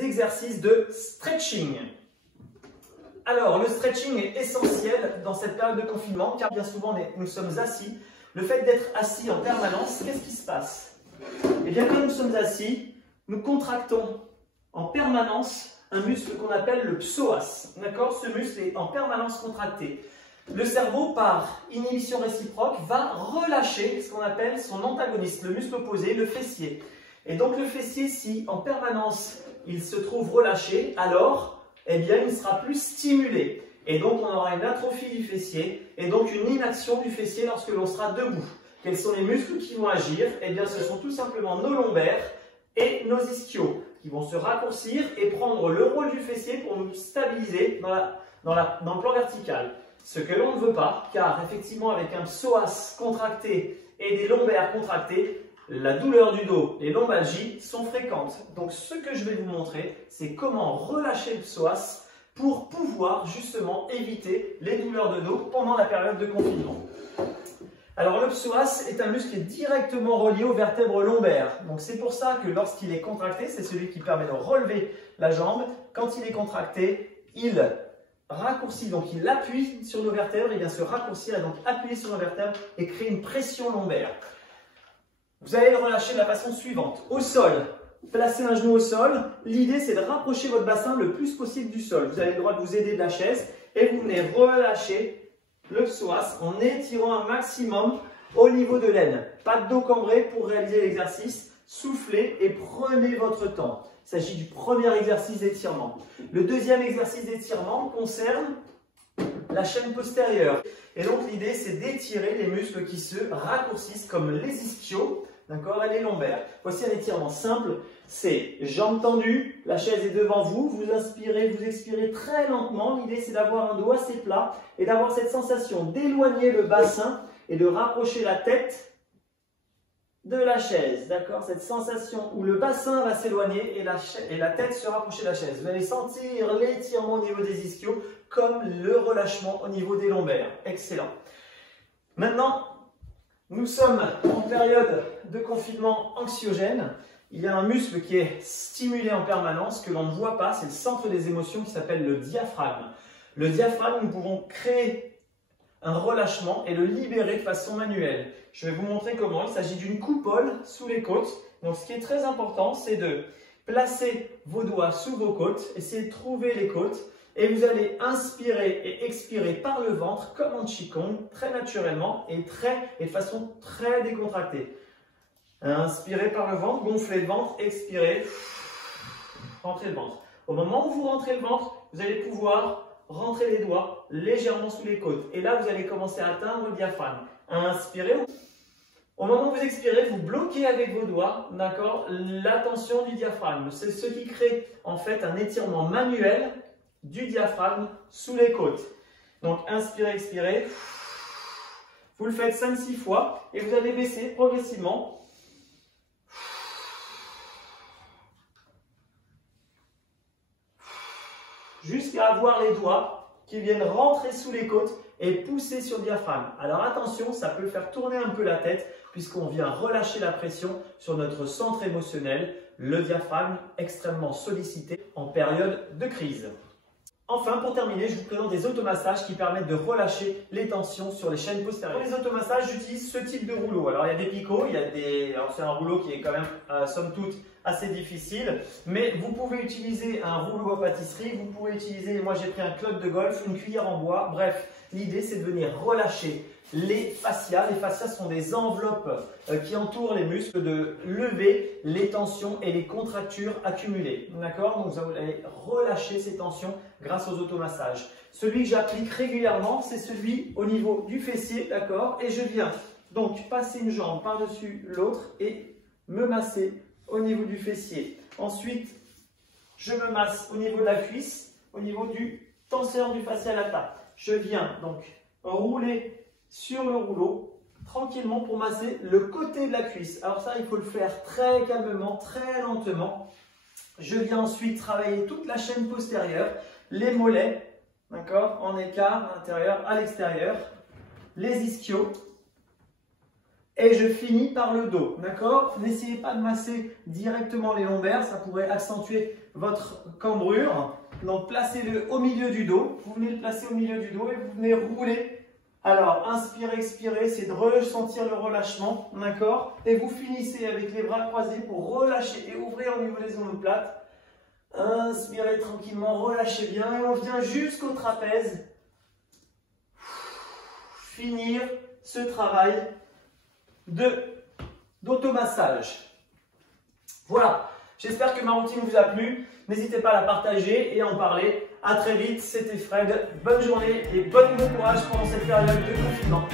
exercices de stretching. Alors, le stretching est essentiel dans cette période de confinement car bien souvent nous sommes assis. Le fait d'être assis en permanence, qu'est-ce qui se passe? Eh bien, quand nous sommes assis, nous contractons en permanence un muscle qu'on appelle le psoas. D'accord? Ce muscle est en permanence contracté. Le cerveau, par inhibition réciproque, va relâcher ce qu'on appelle son antagoniste, le muscle opposé, le fessier. Et donc le fessier, si en permanence il se trouve relâché, alors eh bien, il ne sera plus stimulé. Et donc on aura une atrophie du fessier et donc une inaction du fessier lorsque l'on sera debout. Quels sont les muscles qui vont agir? Eh bien, ce sont tout simplement nos lombaires et nos ischios qui vont se raccourcir et prendre le rôle du fessier pour nous stabiliser dans le plan vertical. Ce que l'on ne veut pas, car effectivement avec un psoas contracté et des lombaires contractés, la douleur du dos, les lombalgies sont fréquentes. Donc ce que je vais vous montrer, c'est comment relâcher le psoas pour pouvoir justement éviter les douleurs de dos pendant la période de confinement. Alors le psoas est un muscle qui est directement relié aux vertèbres lombaires. Donc c'est pour ça que lorsqu'il est contracté, c'est celui qui permet de relever la jambe. Quand il est contracté, il raccourcit, donc il appuie sur nos vertèbres, il vient se raccourcir et donc appuyer sur nos vertèbres et créer une pression lombaire. Vous allez le relâcher de la façon suivante. Au sol, placez un genou au sol. L'idée, c'est de rapprocher votre bassin le plus possible du sol. Vous avez le droit de vous aider de la chaise et vous venez relâcher le psoas en étirant un maximum au niveau de l'aine. Pas de dos cambré pour réaliser l'exercice. Soufflez et prenez votre temps. Il s'agit du premier exercice d'étirement. Le deuxième exercice d'étirement concerne la chaîne postérieure. Et donc l'idée, c'est d'étirer les muscles qui se raccourcissent comme les ischios, d'accord, et les lombaires. Voici un étirement simple, c'est jambes tendues, la chaise est devant vous, vous inspirez, vous expirez très lentement. L'idée, c'est d'avoir un dos assez plat et d'avoir cette sensation d'éloigner le bassin et de rapprocher la tête de la chaise, d'accord? Cette sensation où le bassin va s'éloigner et la tête se rapprocher de la chaise. Vous allez sentir l'étirement au niveau des ischios comme le relâchement au niveau des lombaires. Excellent. Maintenant, nous sommes en période de confinement anxiogène. Il y a un muscle qui est stimulé en permanence que l'on ne voit pas, c'est le centre des émotions qui s'appelle le diaphragme. Le diaphragme, nous pouvons créer un relâchement et le libérer de façon manuelle. Je vais vous montrer comment. Il s'agit d'une coupole sous les côtes. Donc ce qui est très important, c'est de placer vos doigts sous vos côtes, essayez de trouver les côtes et vous allez inspirer et expirer par le ventre comme en Qigong, très naturellement et de façon très décontractée. Inspirez par le ventre, gonflez le ventre, expirez, rentrez le ventre. Au moment où vous rentrez le ventre, vous allez pouvoir rentrez les doigts légèrement sous les côtes. Et là, vous allez commencer à atteindre le diaphragme. Inspirez. Au moment où vous expirez, vous bloquez avec vos doigts, d'accord, la tension du diaphragme. C'est ce qui crée en fait un étirement manuel du diaphragme sous les côtes. Donc, inspirez, expirez. Vous le faites 5-6 fois et vous allez baisser progressivement. Jusqu'à avoir les doigts qui viennent rentrer sous les côtes et pousser sur le diaphragme. Alors attention, ça peut faire tourner un peu la tête puisqu'on vient relâcher la pression sur notre centre émotionnel, le diaphragme extrêmement sollicité en période de crise. Enfin, pour terminer, je vous présente des automassages qui permettent de relâcher les tensions sur les chaînes postérieures. Pour les automassages, j'utilise ce type de rouleau. Alors, il y a des picots, alors c'est un rouleau qui est quand même, somme toute, assez difficile. Mais vous pouvez utiliser un rouleau à pâtisserie, vous pouvez utiliser, moi j'ai pris un club de golf, une cuillère en bois. Bref, l'idée c'est de venir relâcher les fascias. Les fascias sont des enveloppes qui entourent les muscles, de lever les tensions et les contractures accumulées. D'accord? Donc vous allez relâcher ces tensions grâce aux automassages. Celui que j'applique régulièrement, c'est celui au niveau du fessier, d'accord? Et je viens donc passer une jambe par-dessus l'autre et me masser au niveau du fessier. Ensuite, je me masse au niveau de la cuisse, au niveau du tenseur du fascia lata. Je viens donc rouler sur le rouleau tranquillement pour masser le côté de la cuisse. Alors ça, il faut le faire très calmement, très lentement. Je viens ensuite travailler toute la chaîne postérieure, les mollets, d'accord, en écart, à l'intérieur, à l'extérieur, les ischios, et je finis par le dos. D'accord? N'essayez pas de masser directement les lombaires, ça pourrait accentuer votre cambrure. Donc placez-le au milieu du dos. Vous venez le placer au milieu du dos et vous venez rouler. Alors, inspirez, expirez, c'est de ressentir le relâchement, d'accord? Et vous finissez avec les bras croisés pour relâcher et ouvrir au niveau des omoplates. Inspirez tranquillement, relâchez bien et on vient jusqu'au trapèze. Finir ce travail d'automassage. Voilà, j'espère que ma routine vous a plu. N'hésitez pas à la partager et à en parler. À très vite, c'était Fred. Bonne journée et bon courage pendant cette période de confinement.